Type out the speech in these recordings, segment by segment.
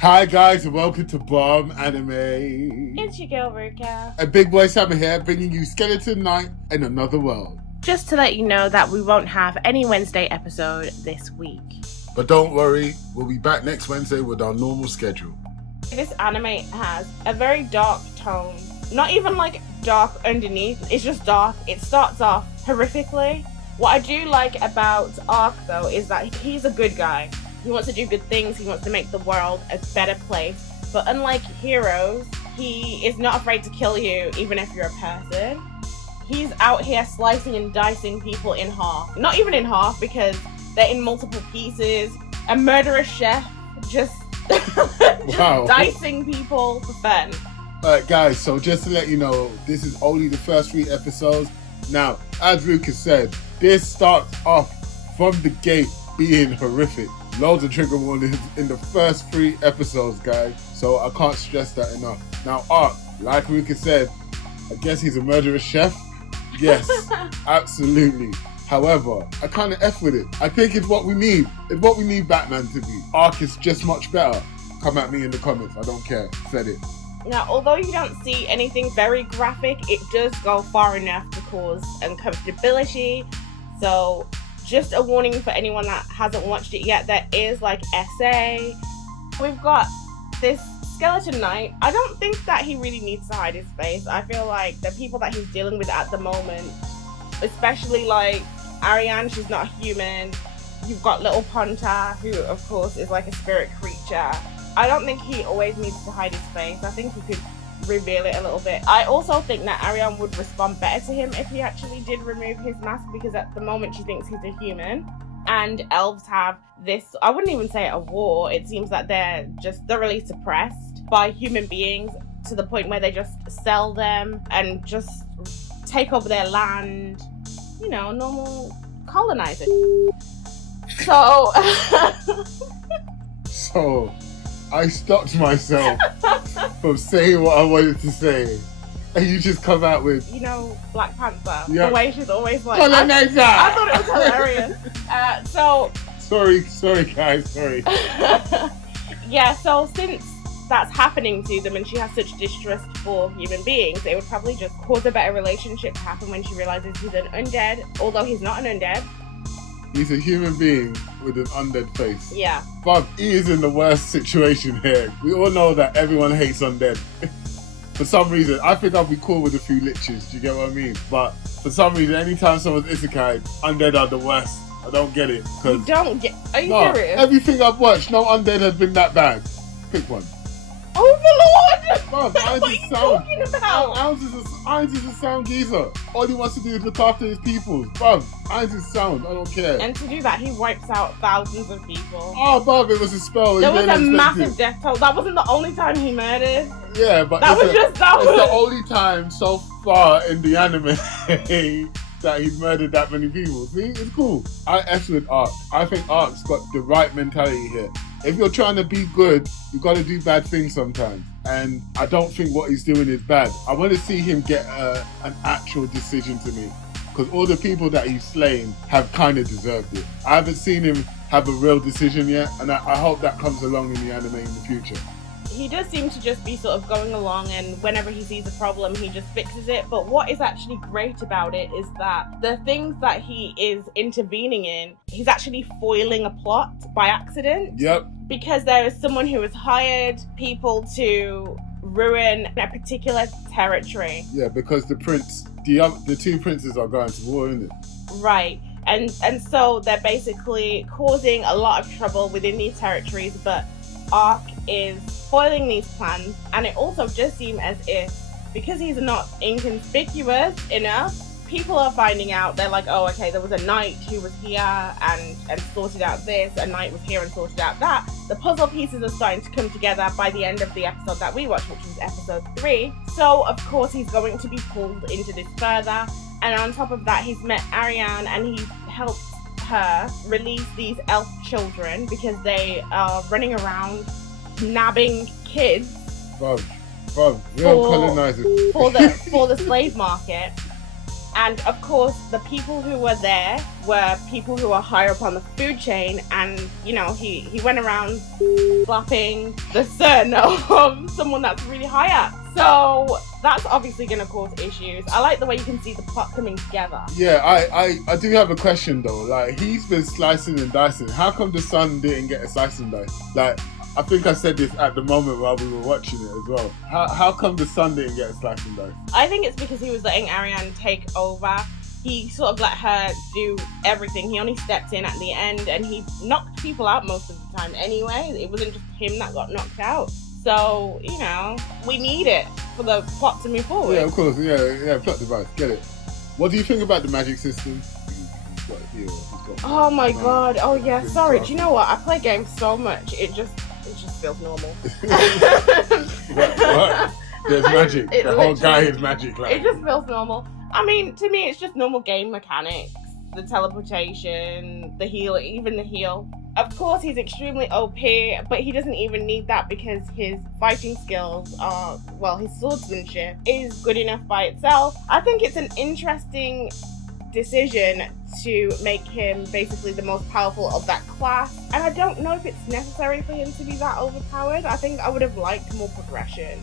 Hi guys and welcome to Bomb Anime. It's your girl Ruka. And Big Boy Summer here, bringing you Skeleton Knight in Another World. Just to let you know that we won't have any Wednesday episode this week. But don't worry, we'll be back next Wednesday with our normal schedule. This anime has a very dark tone. Not even like dark underneath, it's just dark. It starts off horrifically. What I do like about Ark though is that he's a good guy. He wants to do good things, he wants to make the world a better place. But unlike heroes, he is not afraid to kill you even if you're a person. He's out here slicing and dicing people in half. Not even in half because they're in multiple pieces. A murderous chef just, Wow. dicing people for fun. Alright guys, so just to let you know, this is only the first 3 episodes. Now, as Lucas said, this starts off from the gate being horrific. Loads of trigger warnings in the first 3 episodes, guys. So I can't stress that enough. Now, Ark, like Lucas said, I guess he's a murderous chef. Yes, absolutely. However, I kind of F with it. I think it's what we need. It's what we need Batman to be. Ark is just much better. Come at me in the comments. I don't care. Said it. Now, although you don't see anything very graphic, it does go far enough to cause uncomfortability. So, just a warning for anyone that hasn't watched it yet, there is like SA. We've got this Skeleton Knight. I don't think that he really needs to hide his face. I feel like the people that he's dealing with at the moment, especially like Ariane, she's not a human. You've got Little Ponta, who of course is like a spirit creature. I don't think he always needs to hide his face. I think he could reveal it a little bit. I also think that Ariane would respond better to him if he actually did remove his mask, because at the moment she thinks he's a human. And elves have this, I wouldn't even say a war, it seems that they're just thoroughly suppressed by human beings to the point where they just sell them and just take over their land. You know, normal colonizer. So... So, I stopped myself from saying what I wanted to say. And you just come out with... You know, Black Panther. Yep. The way she's always like... Colonizer! I thought it was hilarious. Sorry guys, sorry. Yeah, so since that's happening to them and she has such distrust for human beings, it would probably just cause a better relationship to happen when she realizes he's an undead, although he's not an undead. He's a human being with an undead face. Yeah. But he is in the worst situation here. We all know that everyone hates undead. For some reason, I think I'll be cool with a few liches, do you get what I mean? But for some reason, anytime someone's isekai, undead are the worst. I don't get it. You don't get... Are you No, serious? everything I've watched, no undead has been that bad. Pick one. Overlord! Bruv, What are you talking about? Irons is a sound geezer. All he wants to do is look after his people. Bruv, Irons is sound. I don't care. And to do that, he wipes out thousands of people. Oh, bruv, it was a spell. There was a massive death toll. That wasn't the only time he murdered. Yeah, but it's the only time so far in the anime that he's murdered that many people. See, it's cool. I F with Ark. I think Ark's got the right mentality here. If you're trying to be good, you got to do bad things sometimes. And I don't think what he's doing is bad. I want to see him get an actual decision to make. Because all the people that he's slain have kind of deserved it. I haven't seen him have a real decision yet. And I hope that comes along in the anime in the future. He does seem to just be sort of going along, and whenever he sees a problem, he just fixes it. But what is actually great about it is that the things that he is intervening in, he's actually foiling a plot by accident. Yep. Because there is someone who has hired people to ruin a particular territory. Yeah, because the 2 princes are going to war, isn't it? Right. And so they're basically causing a lot of trouble within these territories, but Ark is foiling these plans, and it also does seem as if, because he's not inconspicuous enough, people are finding out. They're like, oh, okay, there was a knight who was here and sorted out this, a knight was here and sorted out that. The puzzle pieces are starting to come together by the end of the episode that we watched, which was episode 3. So, of course, he's going to be pulled into this further, and on top of that, he's met Ariane, and he helped her release these elf children because they are running around nabbing kids Bruv, we are colonizers. for the slave market. And of course, the people who were there were people who were higher up on the food chain, and you know, he went around slapping the son of someone that's really high up. So that's obviously going to cause issues. I like the way you can see the plot coming together. Yeah, I do have a question though. Like, he's been slicing and dicing. How come the son didn't get a slice and dice? Like, I think I said this at the moment while we were watching it as well. How come the son didn't get a slice and dice? I think it's because he was letting Ariane take over. He sort of let her do everything. He only stepped in at the end, and he knocked people out most of the time anyway. It wasn't just him that got knocked out. So, you know, we need it for the plot to move forward. Yeah, of course. Yeah, plot device. Get it. What do you think about the magic system? He's got a heal. Oh my god. Oh yeah, sorry. Do you know what? I play games so much. It just feels normal. What? There's magic. The whole guy is magic. Like. It just feels normal. I mean, to me, it's just normal game mechanics. The teleportation, the heal, even the heal. Of course, he's extremely OP, but he doesn't even need that because his fighting skills are, well, his swordsmanship is good enough by itself. I think it's an interesting decision to make him basically the most powerful of that class, and I don't know if it's necessary for him to be that overpowered. I think I would have liked more progression.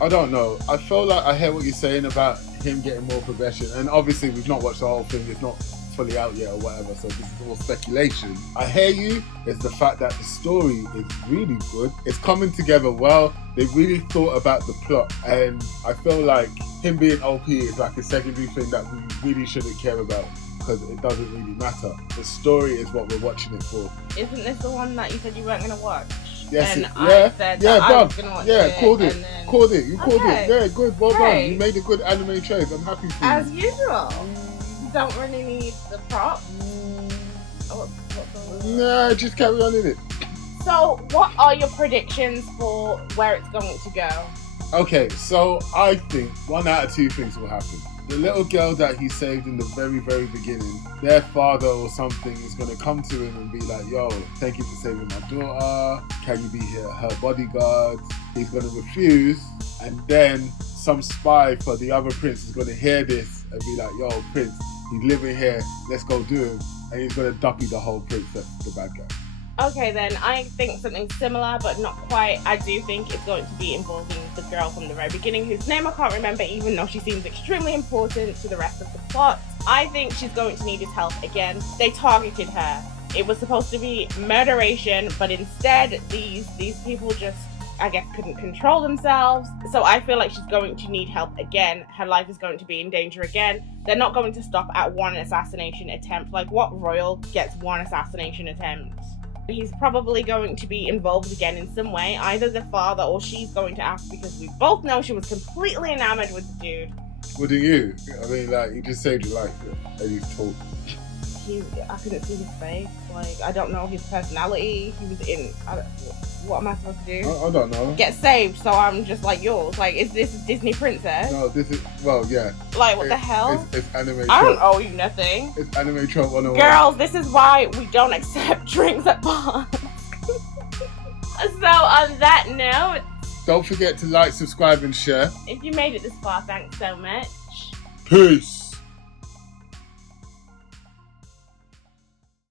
I don't know. I feel like I hear what you're saying about him getting more progression, and obviously we've not watched the whole thing. It's not fully out yet or whatever, so this is all speculation. I hear you. It's the fact that the story is really good. It's coming together well. They really thought about the plot, and I feel like him being OP is like a secondary thing that we really shouldn't care about because it doesn't really matter. The story is what we're watching it for. Isn't this the one that you said you weren't going to watch? Yes, and I said that I was going to watch it. Called it. Then... Called it. You called Okay. it. Yeah, good. Well done. Great. You made a good anime choice. I'm happy for you. As usual. Don't really need the prop. Nah, just carry on in it. So, what are your predictions for where it's going to go? Okay, so I think 1 out of 2 things will happen. The little girl that he saved in the very, very beginning, their father or something is going to come to him and be like, yo, thank you for saving my daughter. Can you be her bodyguard? He's going to refuse. And then some spy for the other prince is going to hear this and be like, yo, prince, he's living here. Let's go do him. And he's going to duppy the whole prince. That's the bad guy. Okay, then I think something similar, but not quite. I do think it's going to be involving the girl from the very beginning, whose name I can't remember, even though she seems extremely important to the rest of the plot. I think she's going to need his help again. They targeted her. It was supposed to be murderation, but instead, these people just, I guess, couldn't control themselves. So I feel like she's going to need help again. Her life is going to be in danger again. They're not going to stop at one assassination attempt. Like, what royal gets one assassination attempt? He's probably going to be involved again in some way. Either the father or she's going to ask, because we both know she was completely enamored with the dude. Wouldn't you? I mean, like, he just saved your life. And he's talk. I couldn't see his face. Like, I don't know his personality. He was in... what am I supposed to do? I don't know. Get saved, so I'm just like yours. Like, is this a Disney princess? No, this is... Well, yeah. Like, what the hell? It's anime I trope. don't owe you nothing. It's anime trope 101. Girls, this is why we don't accept drinks at bars. So, on that note... Don't forget to like, subscribe, and share. If you made it this far, thanks so much. Peace.